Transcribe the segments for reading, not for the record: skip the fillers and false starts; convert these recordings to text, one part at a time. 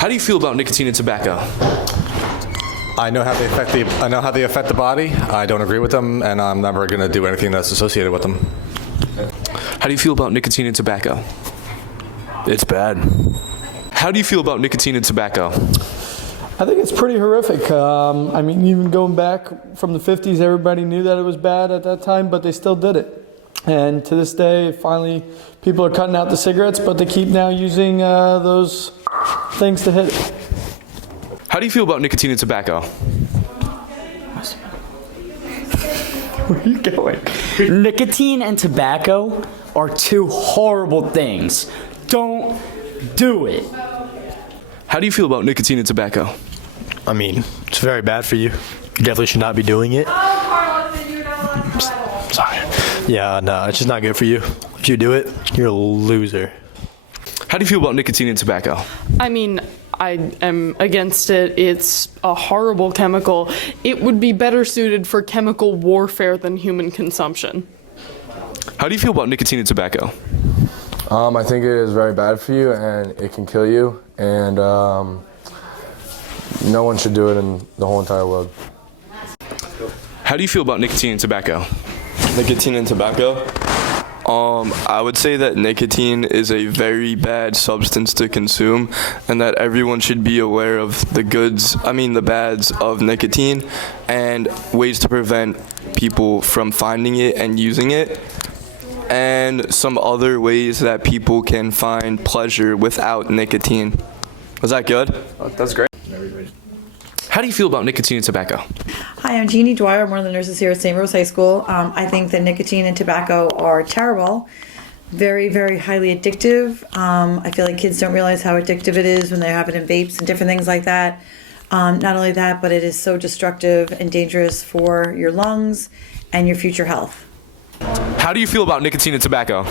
How do you feel about nicotine and tobacco? I know how they affect the body. I don't agree with them, and I'm never going to do anything that's associated with them. How do you feel about nicotine and tobacco? It's bad. How do you feel about nicotine and tobacco? I think it's pretty horrific. I mean, even going back from the 50s, everybody knew that it was bad at that time, but they still did it. And to this day, finally, people are cutting out the cigarettes, but they keep now using those things to hit it. How do you feel about nicotine and tobacco? Where are you going? Nicotine and tobacco are two horrible things. Don't do it. How do you feel about nicotine and tobacco? I mean, it's very bad for you. You definitely should not be doing it. Sorry. Yeah, no, it's just not good for you. If you do it, you're a loser. How do you feel about nicotine and tobacco? I mean, I am against it. It's a horrible chemical. It would be better suited for chemical warfare than human consumption. How do you feel about nicotine and tobacco? I think it is very bad for you, and it can kill you, and no one should do it in the whole entire world. How do you feel about nicotine and tobacco? Nicotine and tobacco? I would say that nicotine is a very bad substance to consume, and that everyone should be aware of the bads of nicotine and ways to prevent people from finding it and using it, and some other ways that people can find pleasure without nicotine. Was that good? That's great. How do you feel about nicotine and tobacco? Hi, I'm Jeannie Dwyer. I'm one of the nurses here at St. Rose High School. I think that nicotine and tobacco are terrible, very, very highly addictive. I feel like kids don't realize how addictive it is when they have it in vapes and different things like that. Not only that, but it is so destructive and dangerous for your lungs and your future health. How do you feel about nicotine and tobacco?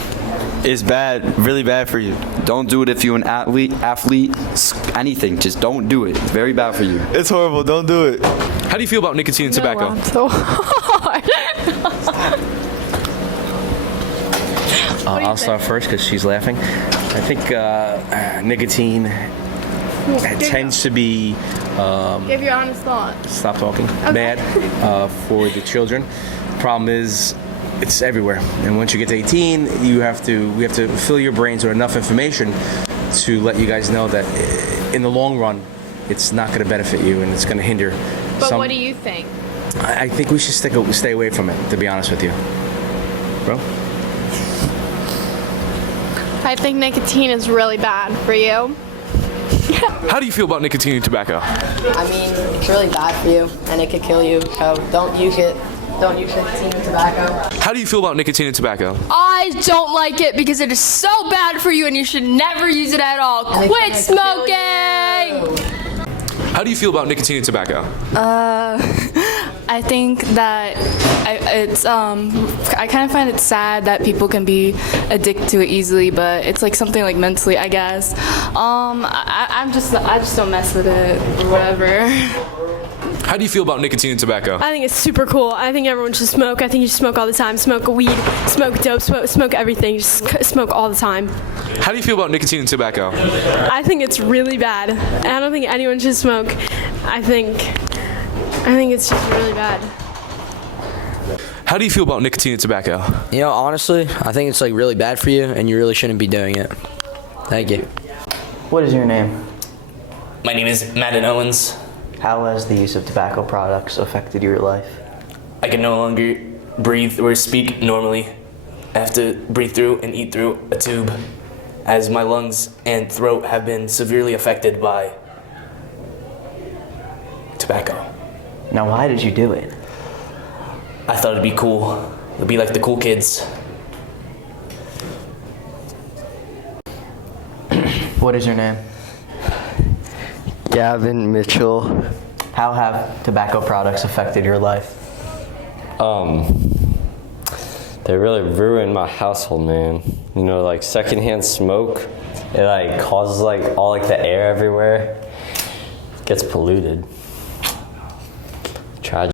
It's bad, really bad for you. Don't do it if you're an athlete, anything. Just don't do it. It's very bad for you. It's horrible. Don't do it. How do you feel about nicotine and tobacco? So hard. I'll start first because she's laughing. I think nicotine tends to be Give your honest thought. stop talking bad for the children. Problem is, it's everywhere, and once you get to 18, we have to fill your brains with enough information to let you guys know that in the long run, it's not going to benefit you and it's going to hinder. But what do you think? I think we should stay away from it. To be honest with you, bro. I think nicotine is really bad for you. How do you feel about nicotine and tobacco? I mean, it's really bad for you, and it could kill you, so don't use it. Don't use nicotine and tobacco. How do you feel about nicotine and tobacco? I don't like it because it is so bad for you and you should never use it at all. Quit smoking! How do you feel about nicotine and tobacco? I think that I kind of find it sad that people can be addicted to it easily, but it's like something like mentally, I guess. I just don't mess with it or whatever. How do you feel about nicotine and tobacco? I think it's super cool. I think everyone should smoke. I think you should smoke all the time. Smoke weed, smoke dope, smoke everything. Just smoke all the time. How do you feel about nicotine and tobacco? I think it's really bad. And I don't think anyone should smoke. I think it's just really bad. How do you feel about nicotine and tobacco? You know, honestly, I think it's like really bad for you and you really shouldn't be doing it. Thank you. What is your name? My name is Madden Owens. How has the use of tobacco products affected your life? I can no longer breathe or speak normally. I have to breathe through and eat through a tube, as my lungs and throat have been severely affected by tobacco. Now, why did you do it? I thought it'd be cool. It'd be like the cool kids. What is your name? Gavin Mitchell. How have tobacco products affected your life? They really ruined my household, man. You know, like secondhand smoke, it like causes like all like the air everywhere. It gets polluted.